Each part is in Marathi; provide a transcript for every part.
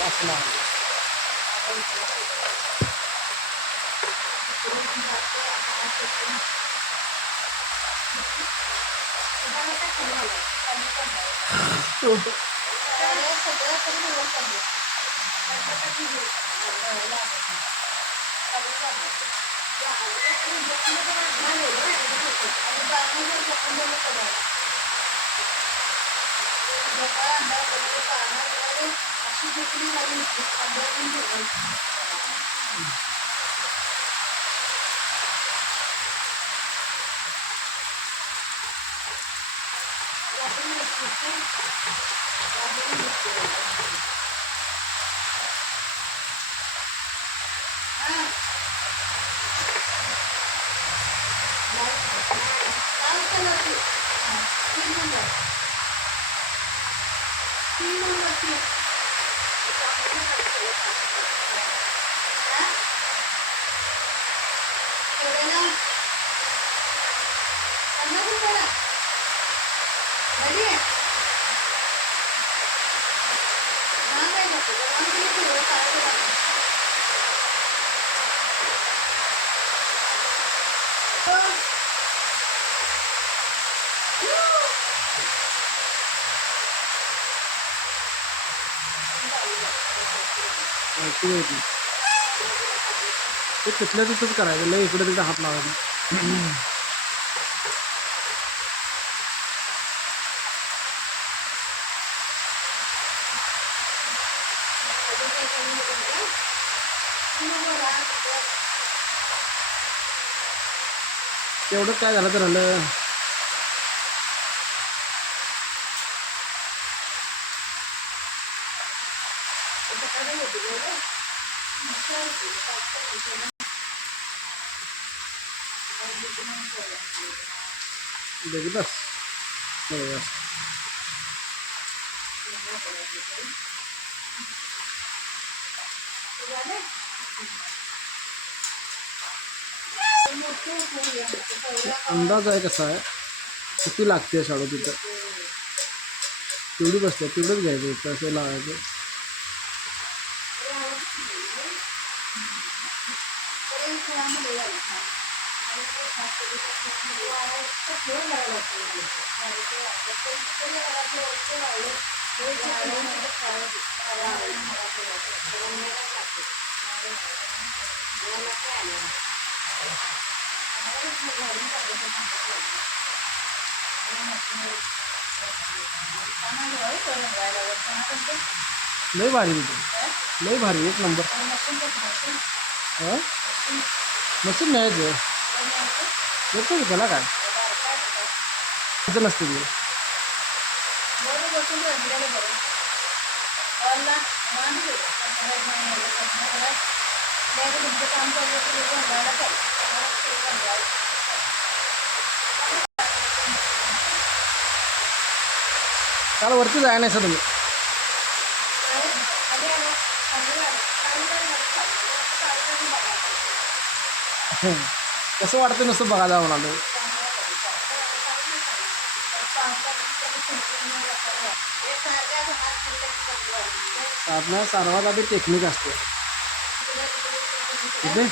वासना ते तिथल्या तिथंच करायचं, लय इकडे तिकडे हात लावायचा. तेवढं काय झालं तर झालं. बस अंदाज आहे कसा आहे, किती लागते शाळू तिथं, तेवढी बसते तेवढंच घ्यायचं, असं लावायचं. लय भारी तिथे, लय भारी, एक नंबर. मशीन न्यायचं येतो की त्याला, काय तिथं नसते ती. काल वरती जाय नाही सर तुम्ही. कसं वाटतं नुसतं बघा जा म्हणालो. साधना सर्वात आधी टेक्निक असते इथे.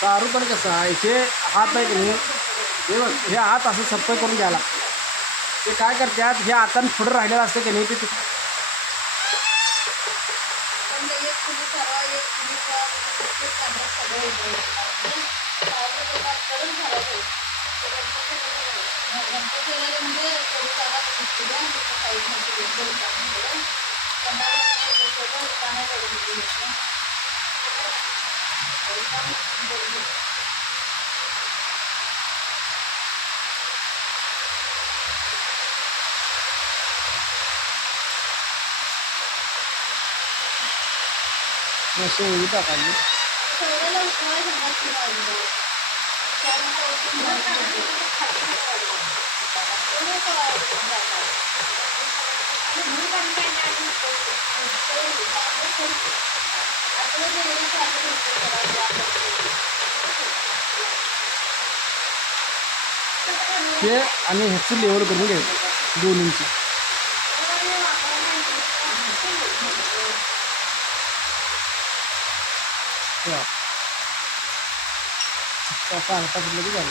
सारू पण कसं आहे, इथे हात नाही की नाही, हे बघ हे हात असं सप्पय करून घ्यायला. ते काय करतात, हे हातानं पुढं राहिलेलं असतं की नाही, ते शेवळी टाकायची. हे आणि ह्याचं लेवल करून घ्यायचं दोन्हींची. असं अंगठा फिरलं की झालं.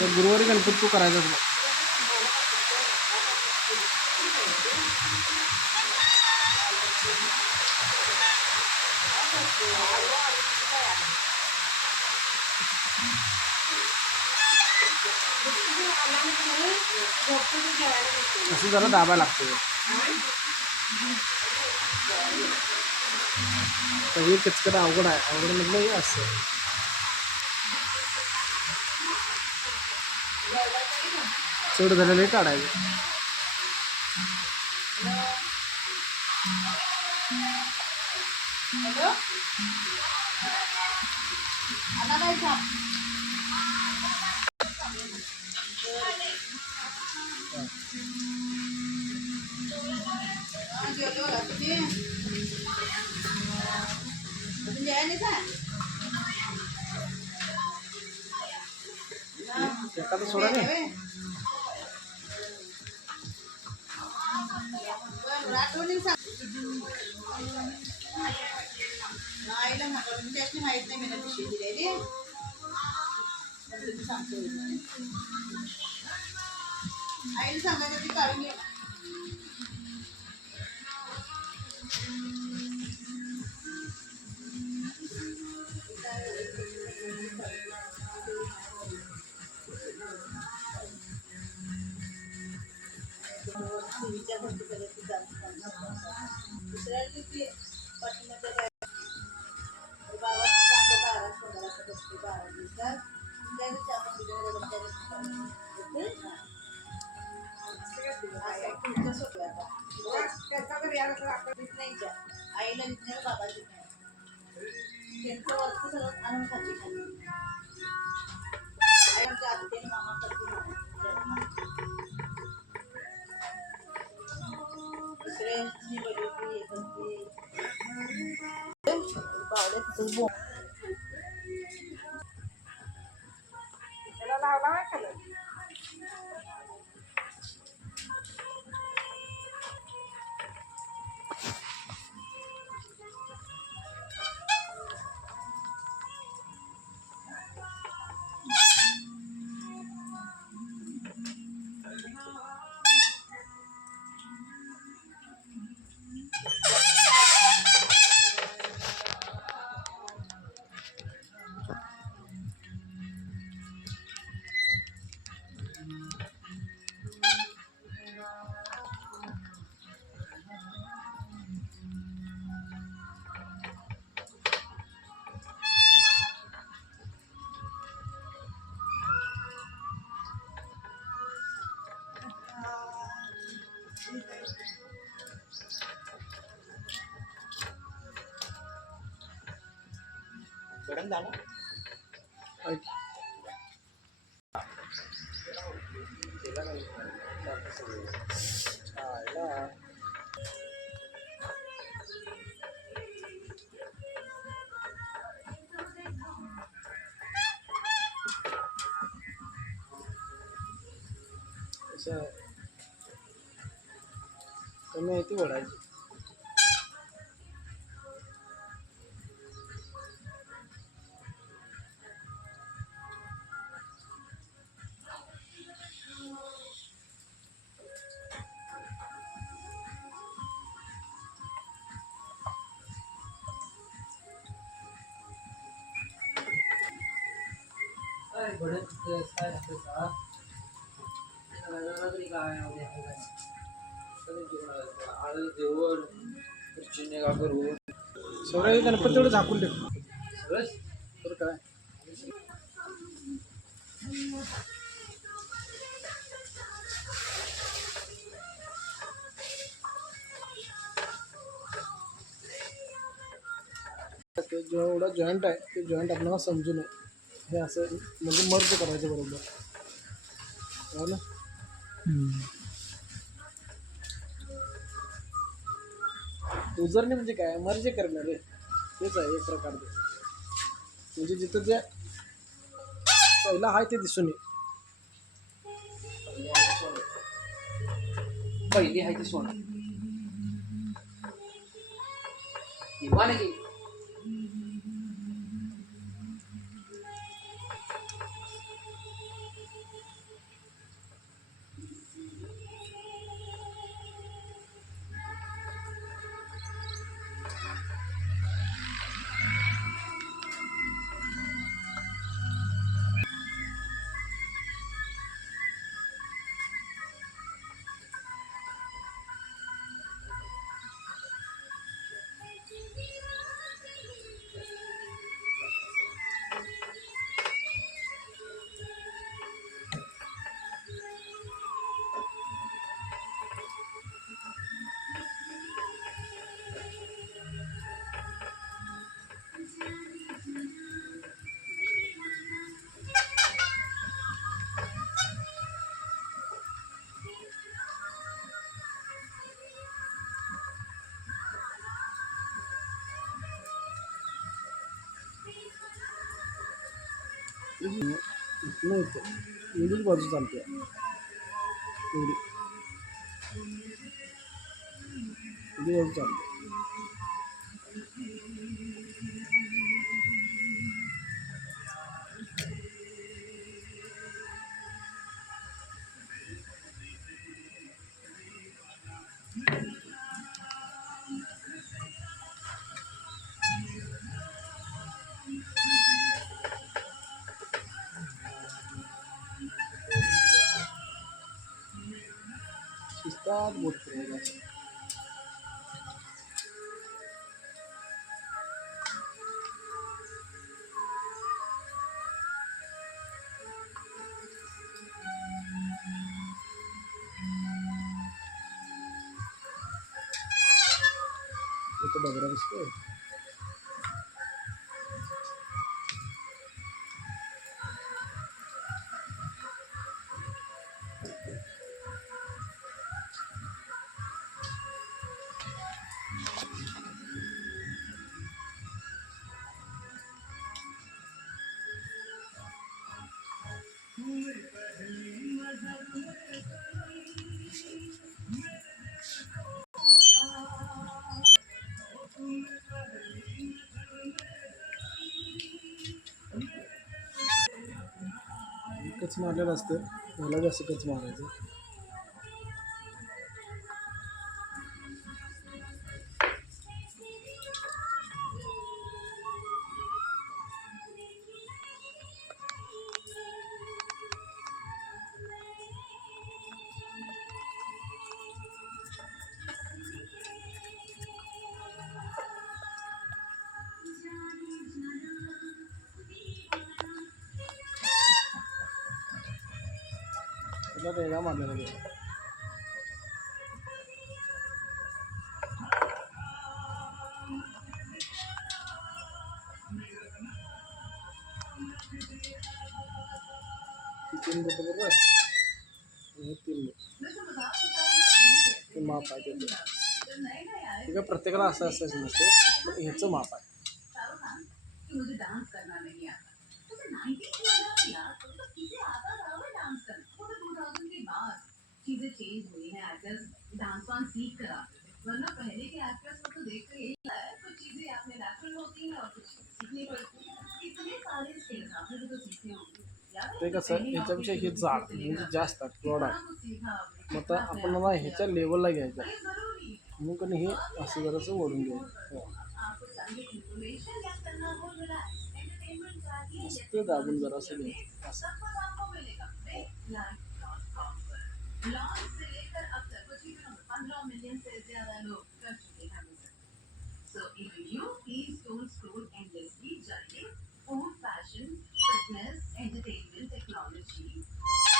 तर गुरुवारी गणपती तू करायचाच नाही. असं जरा दाबा लागतो. सगळी किचकट अवघड आहे. अवघड म्हटलं हे असं चढ झालेलं काढायचं. एखादं सोडा नाही. आईला सांगायचं ती काढून घे. दुसऱ्या दिवशी पाठीमध्ये बाबा सांगतो 12-15 बसते 12 दिवसात त्या दिवशी आपण आईला विचार बाबा त्यांचं वरचं सगळं आणून खाली खाली आई आमच्या आत्ते मामा करते दुसरे बघितली हे करते बावड्या तिथं बो त्याला लावला नाही खाल्लं. गरम झालं. कमी आहे ती ओढायची. सगळं गणपती तेवढं झाकून ठेव तर काय. जेवढा जॉईंट आहे ते जॉईंट आपल्याला समजू नये हे असं म्हणजे मर्ज करायचं बरोबर. हो ना. उजरणे म्हणजे काय मर्जी करणार रे, तेच आहे एक प्रकारचे. म्हणजे जिथं जे पहिला आहे ते दिसून ये. पहिली आहे ती सोनं इमान की इथनं येतं इंग्लिश बाजू चालते एवढी बाजू चालते. शिस्तात बोट फिरवायचं. इथं डबरा दिसतोय. कच मारलेलं असतं, मला बी असं कच मारायचं. त्याला वेगळा मारलेला गेला. तीन बोट बरोबर आणि तीन बोट ते माप आहे त्याचं. ठीक आहे, प्रत्येकाला असं असायचं नसते, पण ह्याचं माप आहे. मुझे डांस करना नहीं आता तो 90 की लगा यार तो किसे आता था वो डांस करना वो तो 2000 के बाद चीजें चेंज हुई हैं एक्टर्स डांस वांस सीख कर आते थे वरना पहले के एक्टर्स को तो देख कर यही लगता है कुछ चीजें आपने नेचुरल होती हैं और कुछ सीखनी पड़ती हैं इतने सारे स्किल्स आपने तो सीखे होंगे ते कसं ह्याच्यापेक्षा हे जाड म्हणजे जास्त फ्रॉड आहे. मग आता आपण मला ह्याच्या लेवलला घ्यायचं आहे म्हणून कधी हे असं जरासं ओढून घ्यायचं. मस्त दाबून जरासं घ्यायचं असं. लॉन्च से लेकर अब तक कुछ 15 मिलियन से ज्यादा लोग कर चुके हैं मुझे so if you please don't scroll endlessly judging food fashion fitness entertainment technology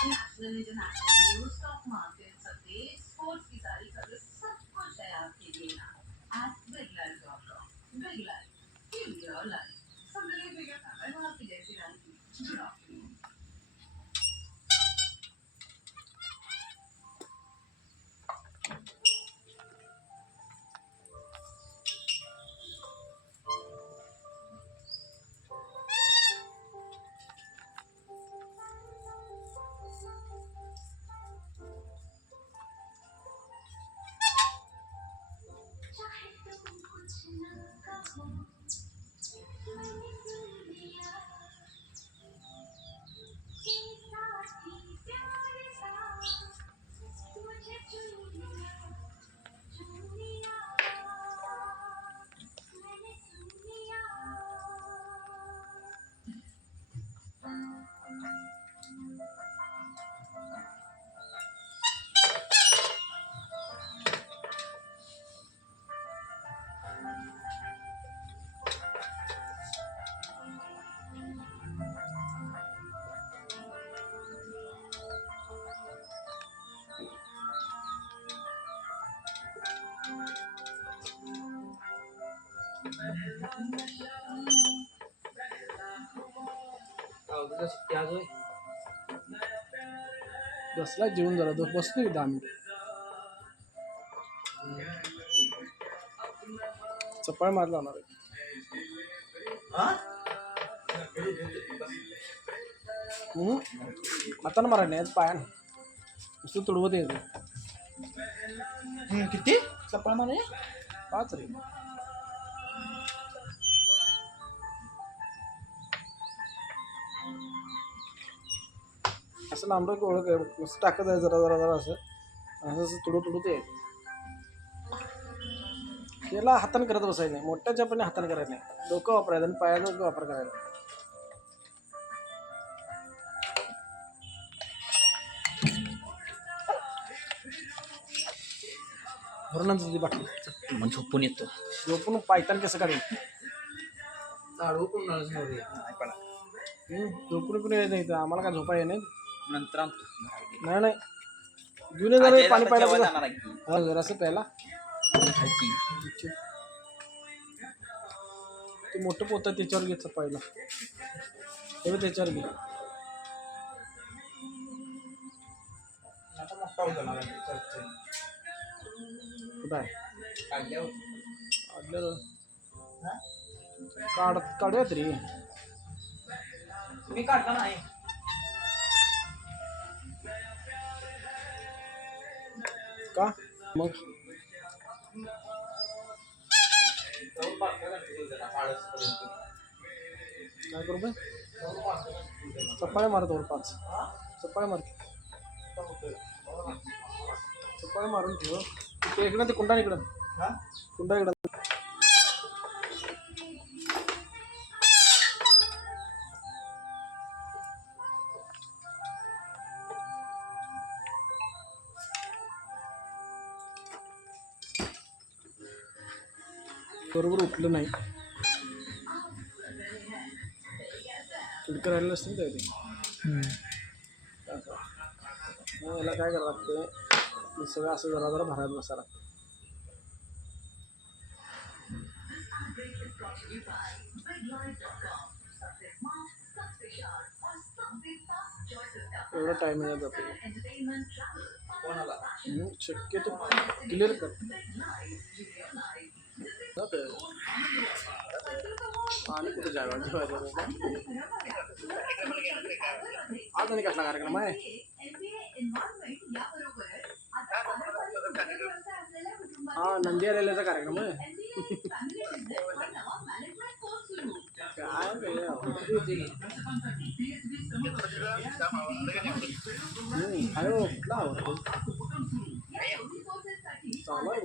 national international news stock markets updates sports की सारी खबरें सब कुछ है आपके लिए यहाँ at biglife.com big life live your life somebody bigger मैं आपकी जैसी रानी good afternoon पावसाच्या सुट्टी आज होय. बसला जेवून जरा तो बसतो 10 मिनिट. चपाळ मार जाणार आहे. हातानं मारा नाही पायानं नुसतं तुडवत यायचं. किती चपळा मारे 5 रे. असं लांबडं की ओळख आहे नुसतं टाकत आहे जरा जरा जरा असं असं तुडवत यायचं. त्याला हातानं करत बसायचं नाही. मोठ्या चपाने हातानं करायचं नाही. डोकं वापरायचं आणि पायाचा वापर करायचा. भरूनच बाकी मग झोपून येतो. झोपून पायतान कसं काढेल. चालू कोणालाच नव्हते. नाही पडा झोपून पण येत नाही तर आम्हाला काय झोपा येत नाही. नंतर आणतो. नाही नाही जुने जरा पाणी जेवायला पाहिलं जाणार आहे की? हा जरासं प्यायला. आहे की? ते मोठं पोतं आहे त्याच्यावर घ्यायचं पहिला. तेव्हा त्याच्यावर घे. आता मोठा होईल जाणार आहे. कुठं आहे काढल्यावर. आदल्या काढूया तरी. तुम्ही काढला नाही. का मग काय करू बे चप्पाळे मारतो 5 चप्पाळे मार. चप्पाळे मारून ठेव. ते इकडं ते कुंडा इकडं कुंडा इकडं. बरोबर उठलं नाही. खिडकं राहिलं असतील काय ते. मग याला काय करावं लागते हे सगळं असं जरा जरा भरायला बसायला लागतं. एवढा टाईम जातो. शक्यतो क्लिअर कर. पाणी कुठे जागा जेवायचं आज आणि कसला कार्यक्रम आहे. हा नंदी आलेल्याचा कार्यक्रम आहे. काय अरे कुठला आवडतो चालू आहे.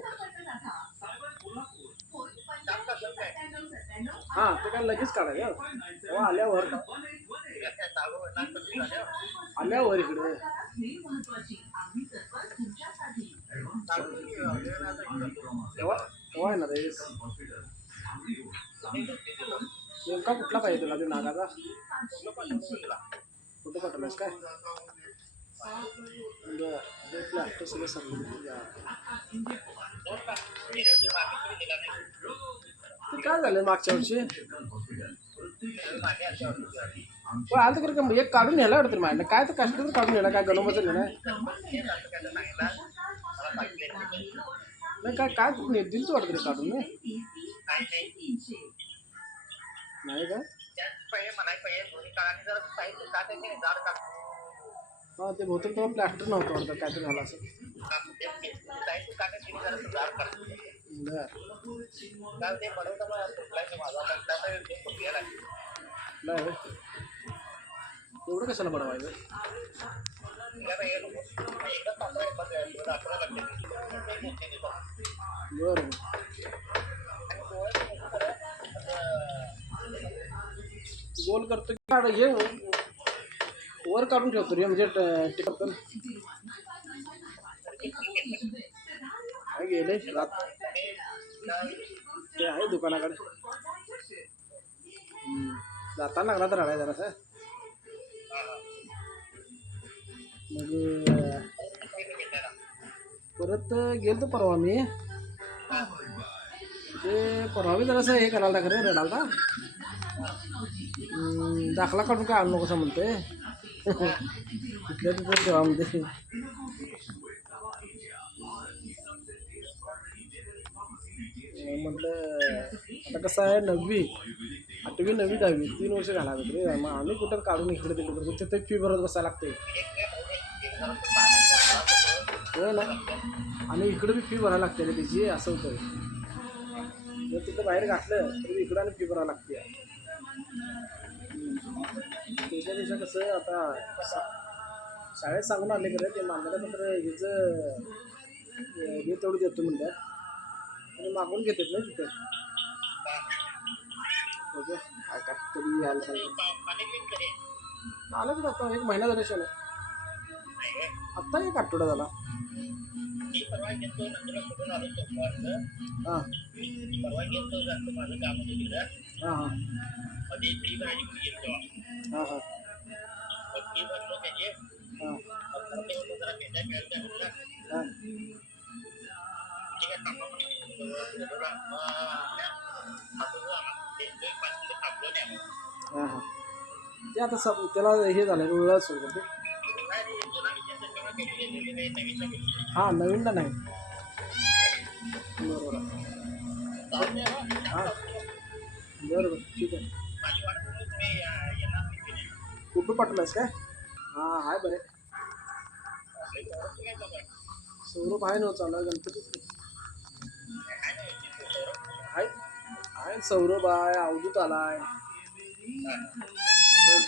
हां ते काय लगेच काढायचं तेव्हा आल्यावर इकडे तेव्हा आहे ना रे. नेमका कुठला पाहिजे तुला ते नागाचा कुठं पाठवलास काय. बरं सगळं सांगून ते काय झालं मागच्या वर्षी आलं तर का एक काढून न्यायला वाटतं माझ्या काय तर कष्ट तर काढून न्यायला काय गणोबाचं नाही काय काय दिलच वाटतं रे काढून नाही का. हा ते बहुतेक तेव्हा प्लॅस्टर नव्हतं वाटतं काय तर झालं असं. नाही एवढं कशाला बनवायचं. बरं गोल करतो की हे वर काढून ठेवतो रे म्हणजे टिकत गेले रात ते आहे दुकानाकडे जाताना लागला तर राहायला जरासं. मग परत गेलो परवा मी ते परवा जरासं हे करायला खरं रडालता दाखला काढून काय आणू नको असं म्हणते तिथल्या तिथं ठेवा म्हणते म्हटलं आता कसं आहे 9वी 8वी 9वी 10वी 3 वर्ष घालावे रे मग आम्ही कुठं काढून इकडे तिकडे करतो तिथे फी भरत बसायला लागते हो ना आणि इकडे बी फी भरायला लागते रे त्याची असं होतं जर तिथं बाहेर घातलं तरी इकडं आणि फी भरायला लागते त्याच्यापेक्षा कसं आता शाळेत सांगून आले खरं ते मान्यतापत्र ह्याचं हे तेवढं देतो म्हणतात आणि मागून घेतात ना तिथं बघू काय काय कधी यायला सांगितलं आलं की आता 1 महिना झाला शाळा आत्ता 1 आठवडा झाला हां हां हां हां हां हां हां हां ते आता सब त्याला हे झालं रुळा सोडलं ते हां नवीनला नाही बरोबर हां बरोबर ठीक आहे कुठं पाठवलंस काय हां आहे बरे सौरभ आहे ना चालू गणपतीच आहे सौरभ आहे अवधूत आलाय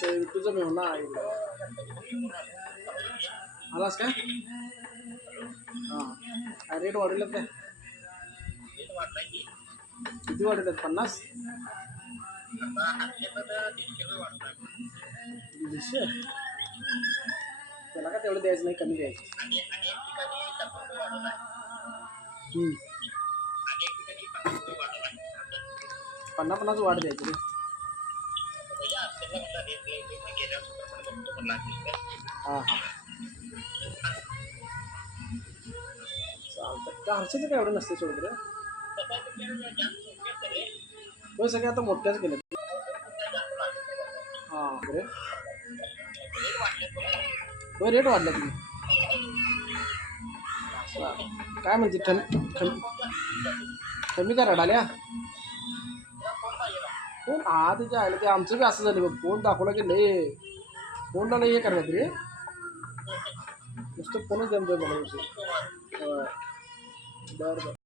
ते तुझं मेहना आहे आलास काय हां रेट वाढवलं काय किती वाढवतात 50 200 त्याला का तेवढं द्यायचं नाही कमी द्यायचं 50 वाढ द्यायची रे हां हां चालतं त्या हर्षाचं काय एवढं नसते सोडत रे तो सगळे आता मोठ्याच केलं हां बरे हो रेट वाढला तुम्ही काय म्हणते कमी का रडाल्या फोन हा त्याच्या आलं ते आमचं बी असं झालं बघ फोन दाखवला की लय फोनला लय हे करतात रे नुसतं फोनच जमतोय मला बरं बरं